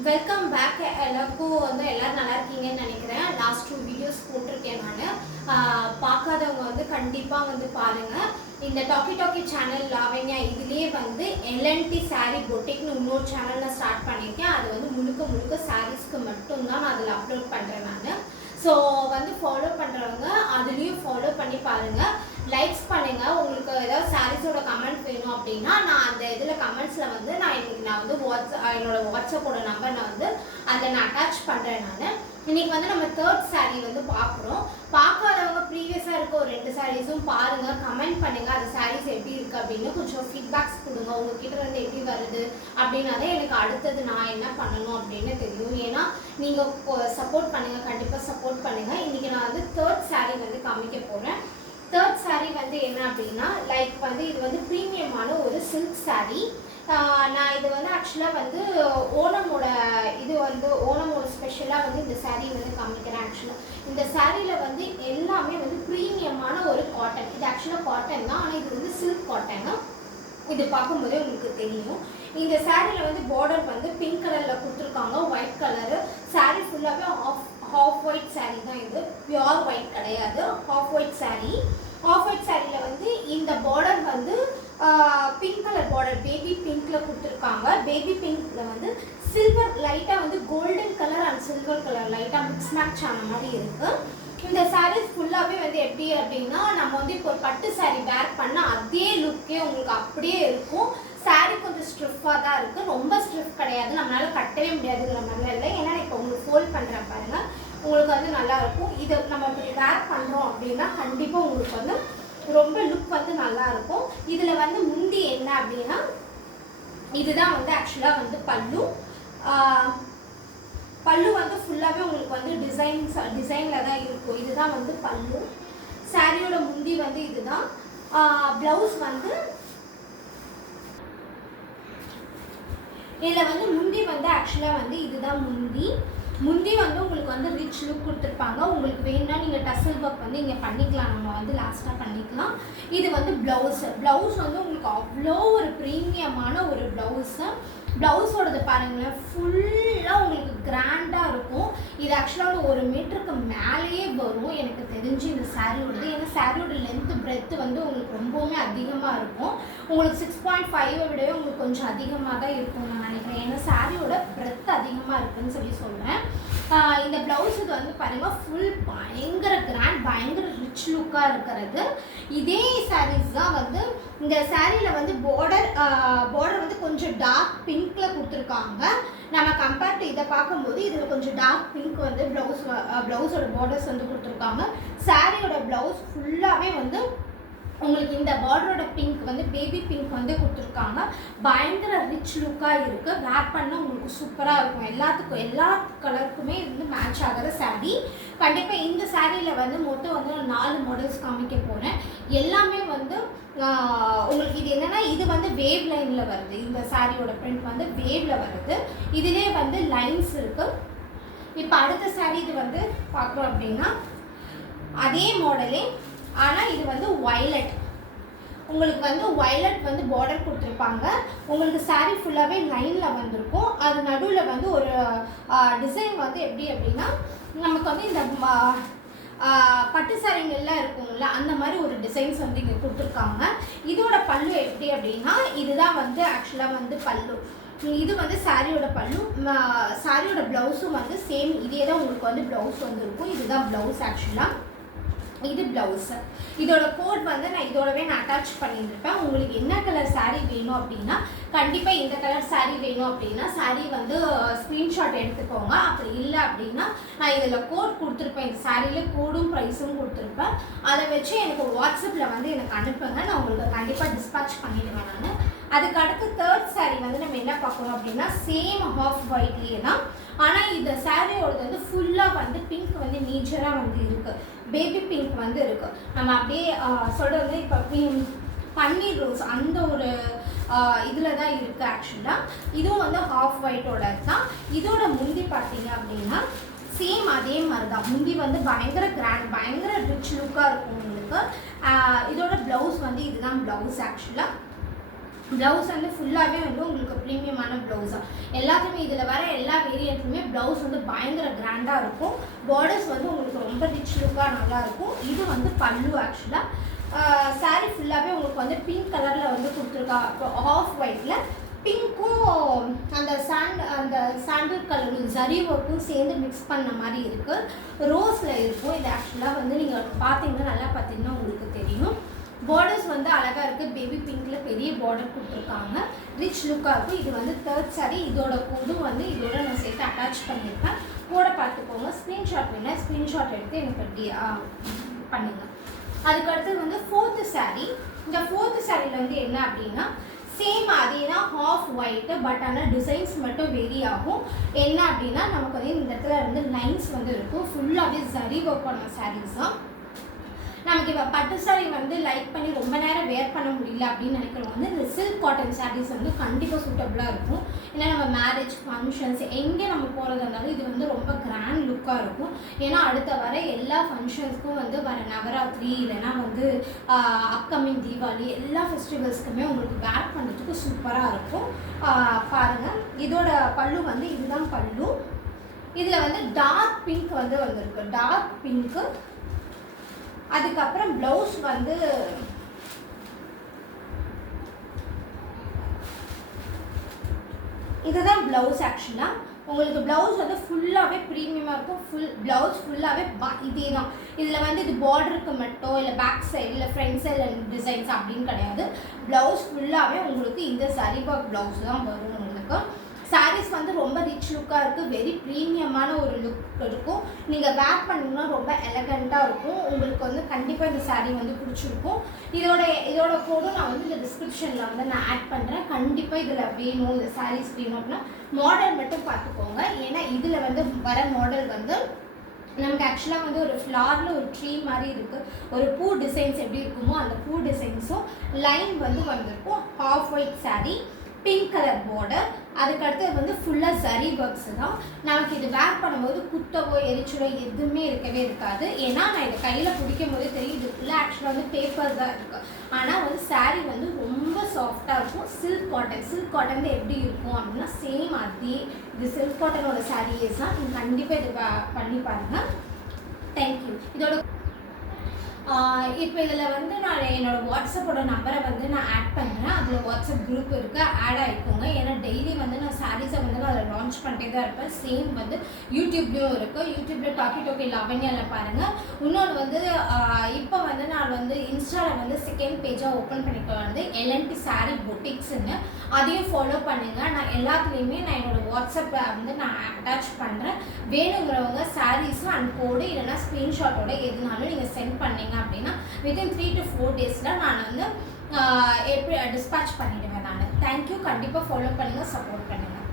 Welcome back. எல்லாருக்கும் எல்லோரும் நல்லா இருக்கீங்கன்னு நினைக்கிறேன். லாஸ்ட் 2 வீடியோஸ் போட்டிருக்கேன் நான். பார்க்காதவங்க கண்டிப்பாக பாருங்கள். இந்த டாக்கி சேனல் லாவண்யா இதுலேயே எல்என்டி சாரீ பொட்டிக்னு இன்னொரு சேனல் நான் ஸ்டார்ட் பண்ணியிருக்கேன். அது முழுக்க சாரீஸ்க்கு மட்டும்தான் நான் அதில் அப்லோட் பண்ணுறேன் நான். ஸோ ஃபாலோ பண்ணுறவங்க அதுலேயும் ஃபாலோ பண்ணி பாருங்கள், லைக்ஸ் பண்ணுங்கள். உங்களுக்கு ஏதாவது சாரீஸோட கமெண்ட் வேணும் அப்படின்னா நான் அந்த இதில் கமெண்ட்ஸில் நான் இன்றைக்கி நான் என்னோட வாட்ஸ்அப்போட நம்பர் நான் அதில் நான் அட்டாச் பண்ணுறேன் நான். இன்றைக்கி நம்ம தேர்ட் சாரீ பார்க்குறோம். பார்க்காதவங்க ப்ரீவியஸாக இருக்க ஒரு 2 சாரீஸும் பாருங்கள், கமெண்ட் பண்ணுங்கள் அந்த சாரீஸ் எப்படி இருக்குது அப்படின்னு கொஞ்சம் ஃபீட்பேக்ஸ் கொடுங்க. உங்ககிட்ட எப்படி வருது அப்படின்னாலே எனக்கு அடுத்தது நான் என்ன பண்ணணும் அப்படின்னு தெரியும். ஏன்னா நீங்கள் சப்போர்ட் பண்ணுங்கள், கண்டிப்பாக சப்போர்ட் பண்ணுங்கள். இன்றைக்கி நான் தேர்ட் சாரீ காமிக்க போகிறேன். தேர்ட் சாரீ என்ன அப்படின்னா லைக் இது ப்ரீமியமான ஒரு சில்க் சாரீ. நான் இது ஆக்சுவலாக ஓணமோட இது ஓணமோட ஸ்பெஷலாக இந்த சாரீ காமிக்கிறேன். ஆக்சுவலாக இந்த சாரியில் எல்லாமே ப்ரீமியமான ஒரு காட்டன். இது ஆக்சுவலாக காட்டன் தான், ஆனால் இது சில்க் காட்டன். இது பார்க்கும்போதே உங்களுக்கு தெரியும். இந்த சாரியில் பார்டர் பிங்க் கலரில் கொடுத்துருக்காங்க, ஒயிட் கலரு. சாரீ ஃபுல்லாகவே ஹாஃப் ஒயிட் சாரீ தான். இது பியோர் ஒயிட் கிடையாது, half white sari. Half white சாரியில் இந்த border pink colour border baby பிங்க்கில் கொடுத்துருக்காங்க. பேபி பிங்க்கில் சில்வர் லைட்டாக golden colour and silver colour லைட்டாக மிக்ஸ் மேட்ச் ஆன மாதிரி இருக்குது. இந்த சாரீஸ் ஃபுல்லாகவே எப்படி அப்படின்னா நம்ம இப்போ பட்டு சாரீ வேர் பண்ணால் அதே லுக்கே உங்களுக்கு அப்படியே இருக்கும். சாரீ கொஞ்சம் ஸ்ட்ரிஃபாக தான் இருக்குது, ரொம்ப ஸ்ட்ரிஃப் கிடையாது, நம்மளால் கட்டவே முடியாதுங்கிற மாதிரிலாம் இல்லை. ஏன்னா இப்போ உங்களுக்கு ஃபோல்ட் பண்ணுறேன் பாருங்கள், உங்களுக்கு நல்லாயிருக்கும். இதை நம்ம இப்படி வேர் பண்ணுறோம் அப்படின்னா கண்டிப்பாக உங்களுக்கு ரொம்ப லுக் நல்லாயிருக்கும். இதில் முந்தி என்ன அப்படின்னா இதுதான் ஆக்சுவலாக பல்லு. பல்லு ஃபுல்லாகவே உங்களுக்கு டிசைனில் தான் இருக்கும். இதுதான் பல்லு. சாரியோட முந்தி இதுதான். ப்ளவுஸ் இதில் முந்தி ஆக்சுவலாக இதுதான் முந்தி. முந்தி உங்களுக்கு ரிச் லுக் கொடுத்துருப்பாங்க. உங்களுக்கு வேணும்னா நீங்கள் டசல் ஒர்க் இங்கே பண்ணிக்கலாம், நம்ம லாஸ்ட்டாக பண்ணிக்கலாம். இது ப்ளவுஸு. ப்ளவுஸ் உங்களுக்கு அவ்வளோ ஒரு ப்ரீமியமான ஒரு ப்ளவுஸு. ப்ளவுஸோடது பாருங்களேன், ஃபுல்லாக உங்களுக்கு கிராண்டாக இருக்கும். இது ஆக்சுவலாக 1 மீட்டருக்கு மேலேயே வரும் எனக்கு தெரிஞ்சு இந்த சாரியோடது. ஏன்னா சாரியோட லென்த்து பிரெத்து உங்களுக்கு ரொம்பவுமே அதிகமாக இருக்கும். உங்களுக்கு 6.5 விடவே உங்களுக்கு கொஞ்சம் அதிகமாக தான் இருக்கும் நான் நினைக்கிறேன். ஏன்னா சாரியோட பிரெத் அதிகமாக இருக்குதுன்னு சொல்கிறேன். இந்த ப்ளவுஸ் இது பாருங்கள், ஃபுல் பயங்கர கிராண்ட், பயங்கர ரிச் லுக்காக இருக்கிறது. இதே சாரீஸ் தான் இந்த சாரியில் பார்டர் கொஞ்சம் டார்க் பிங்க்கில் கொடுத்துருக்காங்க. நம்ம கம்பேர் டு இதை பார்க்கும்போது இதில் கொஞ்சம் டார்க் பிங்க் ப்ளவுஸோட பார்டர்ஸ் கொடுத்துருக்காங்க. சாரியோட ப்ளவுஸ் ஃபுல்லாகவே உங்களுக்கு இந்த பார்டரோட பிங்க் பேபி பிங்க் கொடுத்துருக்காங்க. பயங்கர ரிச் லுக்காக இருக்குது. வேர் பண்ணால் உங்களுக்கு சூப்பராக இருக்கும். எல்லா கலருக்குமே மேட்ச் ஆகிற சாரீ. கண்டிப்பாக இந்த சாரியில் மொத்தம் 4 மாடல்ஸ் காமிக்க போகிறேன். எல்லாமே உங்களுக்கு இது என்னென்னா இது வேவ் லைனில் வருது. இந்த சாரியோட பிரிண்ட் வேவில் வருது. இதிலே லைன்ஸ் இருக்குது. இப்போ அடுத்த சாரீ இது பார்க்குறோம் அப்படின்னா அதே மாடலே, ஆனால் இது வயலட். உங்களுக்கு வயலட் பார்டர் கொடுத்துருப்பாங்க. உங்களுக்கு சாரீ ஃபுல்லாகவே லைனில் வந்திருக்கும். அது நடுவில் ஒரு டிசைன் எப்படி அப்படின்னா நமக்கு இந்த பட்டு சாரீங்கள்லாம் இருக்கும்ல அந்த மாதிரி ஒரு டிசைன்ஸ் இங்கே கொடுத்துருக்காங்க. இதோட பல்லு எப்படி அப்படின்னா இதுதான் ஆக்சுவலாக பல்லு. இது சாரியோட பல்லு. சாரியோட ப்ளவுஸும் சேம் இதே தான் உங்களுக்கு ப்ளவுஸ் இருக்கும். இதுதான் ப்ளவுஸ். ஆக்சுவலாக இது ப்ளவுஸு. இதோட கோட் நான் இதோடவே நான் அட்டாச் பண்ணியிருப்பேன். உங்களுக்கு என்ன கலர் சாரீ வேணும் அப்படின்னா கண்டிப்பாக இந்த கலர் சாரீ வேணும் அப்படின்னா சாரீ ஸ்க்ரீன்ஷாட் எடுத்துக்கோங்க. அப்படி இல்லை அப்படின்னா நான் இதில் கோட் கொடுத்துருப்பேன். இந்த சாரியில் கோடும் ப்ரைஸும் கொடுத்துருப்பேன். அதை வச்சு எனக்கு வாட்ஸ்அப்பில் எனக்கு அனுப்புங்க, நான் உங்களுக்கு கண்டிப்பாக டிஸ்பேட்ச் பண்ணிடுவேன் நான். அதுக்கு அடுத்து தேர்ட் சாரீ நம்ம என்ன பார்க்கணும் அப்படின்னா சேம் ஹாஃப் ஒயிட்லேயே தான். ஆனால் இந்த சாரியோடது ஃபுல்லாக பிங்க் மேஜராக இருக்குது. பேபி பிங்க் இருக்குது. நம்ம அப்படியே சொல்கிறது இப்போ பன்னீர் ரோஸ் அந்த ஒரு இதில் தான் இருக்குது. ஆக்சுவலாக இதுவும் ஹாஃப் ஒயிட்டோட தான். இதோட முந்தி பார்த்தீங்க அப்படின்னா சேம் அதே மாதிரி தான். முந்தி பயங்கர கிராண்ட், பயங்கர ரிச் லுக்காக இருக்கும் உங்களுக்கு. இதோட ப்ளவுஸ் இதுதான் ப்ளவுஸ். ஆக்சுவலாக ப்ளவுஸ் வந்து ஃபுல்லாகவே வந்து உங்களுக்கு ப்ரீமியமான ப்ளவுஸாக எல்லாத்துக்குமே இதில் வர எல்லா வேரியண்ட்டுமே ப்ளவுஸ் வந்து பயங்கர கிராண்டாக இருக்கும். பார்டர்ஸ் வந்து உங்களுக்கு ரொம்ப ரிச் லுக்காக நல்லாயிருக்கும். இது வந்து பல்லு ஆக்சுவலாக சாரீ ஃபுல்லாகவே உங்களுக்கு வந்து பிங்க் கலரில் வந்து கொடுத்துருக்கா. ஆஃப் ஒயிட்டில் பிங்க்கும் அந்த சாண்டில் கலரும் ஜரி ஒர்க்கும் சேர்ந்து மிக்ஸ் பண்ண மாதிரி இருக்குது. ரோஸில் இருக்கும். இது ஆக்சுவலாக வந்து நீங்கள் பார்த்தீங்கன்னா நல்லா பார்த்தீங்கன்னா உங்களுக்கு தெரியும். பார்டர்ஸ் வந்து அழகாக இருக்குது. பேபி பிங்க்கில் பெரிய பார்டர் கொடுத்துருக்காங்க. ரிச் லுக்காக இருக்கும். இது வந்து 3rd சாரீ. இதோட கோடும் வந்து இதோட நான் சேர்த்து அட்டாச் பண்ணியிருப்பேன். கூட பார்த்துக்கோங்க. ஸ்க்ரீன்ஷாட் வேணால் ஸ்க்ரீன்ஷாட் எடுத்து எனக்கு பண்ணுங்கள். அதுக்கடுத்து வந்து 4th சாரீ. இந்த 4th சாரியில் வந்து என்ன அப்படின்னா சேம் அதே தான் ஹாஃப் ஒயிட்டு. பட் ஆனால் டிசைன்ஸ் மட்டும் வேரி ஆகும். என்ன அப்படின்னா நமக்கு வந்து இந்த இடத்துல வந்து லைன்ஸ் வந்து இருக்கும். ஃபுல்லாகவே ஜரி ஒர்க் பண்ண சாரீஸ் தான். நமக்கு இப்போ பட்டு சாரீ வந்து லைக் பண்ணி ரொம்ப நேரம் வேர் பண்ண முடியல அப்படின்னு நினைக்கிறவங்க வந்து இந்த சில்க் காட்டன் சாரீஸ் வந்து கண்டிப்பாக சூட்டபுளாக இருக்கும். ஏன்னா நம்ம மேரேஜ் ஃபங்க்ஷன்ஸ் எங்கே நம்ம போகிறதா இருந்தாலும் இது வந்து ரொம்ப கிராண்ட் லுக்காக இருக்கும். ஏன்னா அடுத்த வர எல்லா ஃபங்க்ஷன்ஸ்க்கும் வந்து வர நவராத்திரி இல்லைன்னா வந்து அப்கமிங் தீபாவளி எல்லா ஃபெஸ்டிவல்ஸ்க்குமே உங்களுக்கு வேர் பண்ணுறதுக்கு சூப்பராக இருக்கும். பாருங்கள், இதோட பல்லு வந்து இதுதான் பல்லு. இதில் வந்து டார்க் பிங்க் வந்து வந்திருக்கு. Dark pink. அதுக்கப்புறம் ப்ளவுஸ் வந்து இதுதான் ப்ளவுஸ். ஆக்சுவலாக உங்களுக்கு ப்ளவுஸ் வந்து ஃபுல்லாகவே ப்ரீமியமாக இருக்கும். ப்ளவுஸ் ஃபுல்லாகவே இதே தான். இதில் வந்து இது பார்டருக்கு மட்டும் இல்லை பேக் சைடு இல்லை ஃப்ரண்ட் சைடு டிசைன்ஸ் அப்படின்னு கிடையாது. ப்ளவுஸ் ஃபுல்லாகவே உங்களுக்கு இந்த சரி ஒர்க் ப்ளவுஸ் தான் வரும். உங்களுக்கு சாரீஸ் வந்து ரொம்ப ரிச் லுக்காக இருக்குது. வெரி ப்ரீமியமான ஒரு லுக் இருக்கும். நீங்கள் வேர் பண்ணிங்கன்னா ரொம்ப எலகண்ட்டாக இருக்கும். உங்களுக்கு வந்து கண்டிப்பாக இந்த சாரீ வந்து பிடிச்சிருக்கும். இதோட கோடும் நான் வந்து இந்த டிஸ்கிரிப்ஷனில் வந்து நான் ஆட் பண்ணுறேன். கண்டிப்பாக இதில் வேணும், இந்த சாரீஸ் வேணும் அப்படின்னா மாடல் மட்டும் பார்த்துக்கோங்க. ஏன்னா இதில் வந்து வர மாடல் வந்து நமக்கு ஆக்சுவலாக வந்து ஒரு ஃப்ளாரில் ஒரு ட்ரீ மாதிரி இருக்குது. ஒரு பூ டிசைன்ஸ் எப்படி இருக்குமோ அந்த பூ டிசைன்ஸும் லைன் வந்து வந்திருக்கும். Half white sari, pink colour border. அதுக்கடுத்து வந்து ஃபுல்லாக ஜரி ஒர்க்ஸ் தான். நமக்கு இது வேர் பண்ணும்போது குத்தவோ எரிச்சலோ எதுவுமே இருக்கவே இருக்காது. ஏன்னா நான் இதை கையில் பிடிக்கும் போதே தெரியும் இது ஃபுல்லாக ஆக்சுவலாக வந்து பேப்பர் தான் இருக்குது. ஆனால் வந்து சாரீ வந்து ரொம்ப சாஃப்டாக இருக்கும். சில்க் காட்டன் எப்படி இருக்கும் அப்படின்னா சேம் அதே இது சில்க் காட்டனோட சாரீஸ் தான். நீங்கள் கண்டிப்பாக இது பண்ணி பாருங்கள். தேங்க்யூ. இதோட இப்போ இதில் வந்து நான் என்னோடய வாட்ஸ்அப்போட நம்பரை வந்து நான் ஆட் பண்ணுறேன். அதில் வாட்ஸ்அப் குரூப் இருக்குது, ஆட் ஆகிக்கோங்க. ஏன்னா டெய்லி வந்து நான் சாரீஸை வந்து நான் அதில் லான்ச் பண்ணிட்டே தான் இருப்பேன். சேம் வந்து யூடியூப்லேயும் இருக்குது. யூடியூப்பில் டாக்கி லவன்யாவில் பாருங்கள். இன்னொன்று வந்து இப்போ வந்து நான் வந்து இன்ஸ்டாவில் வந்து செகண்ட் பேஜாக ஓப்பன் பண்ணிக்க வந்து எல்என்டி சாரீ பொட்டிக்ஸ்ன்னு அதையும் ஃபாலோ பண்ணுங்கள். நான் எல்லாத்துலேயுமே நான் என்னோடய வாட்ஸ்அப்பை வந்து நான் அட்டாச் பண்ணுறேன். வேணுங்கிறவங்க சாரீஸும் அண்ட் கோடு இல்லைனா ஸ்க்ரீன்ஷாட்டோட எதுனாலும் நீங்கள் சென்ட் பண்ணிங்க அப்படின்னா வித்தின் 3 to 4 டேஸில் நான் வந்து எப்படி டிஸ்பேச் பண்ணிவிடுவேன் நான். தேங்க்யூ. கண்டிப்பாக ஃபாலோ பண்ணுங்கள், சப்போர்ட் பண்ணுங்கள்.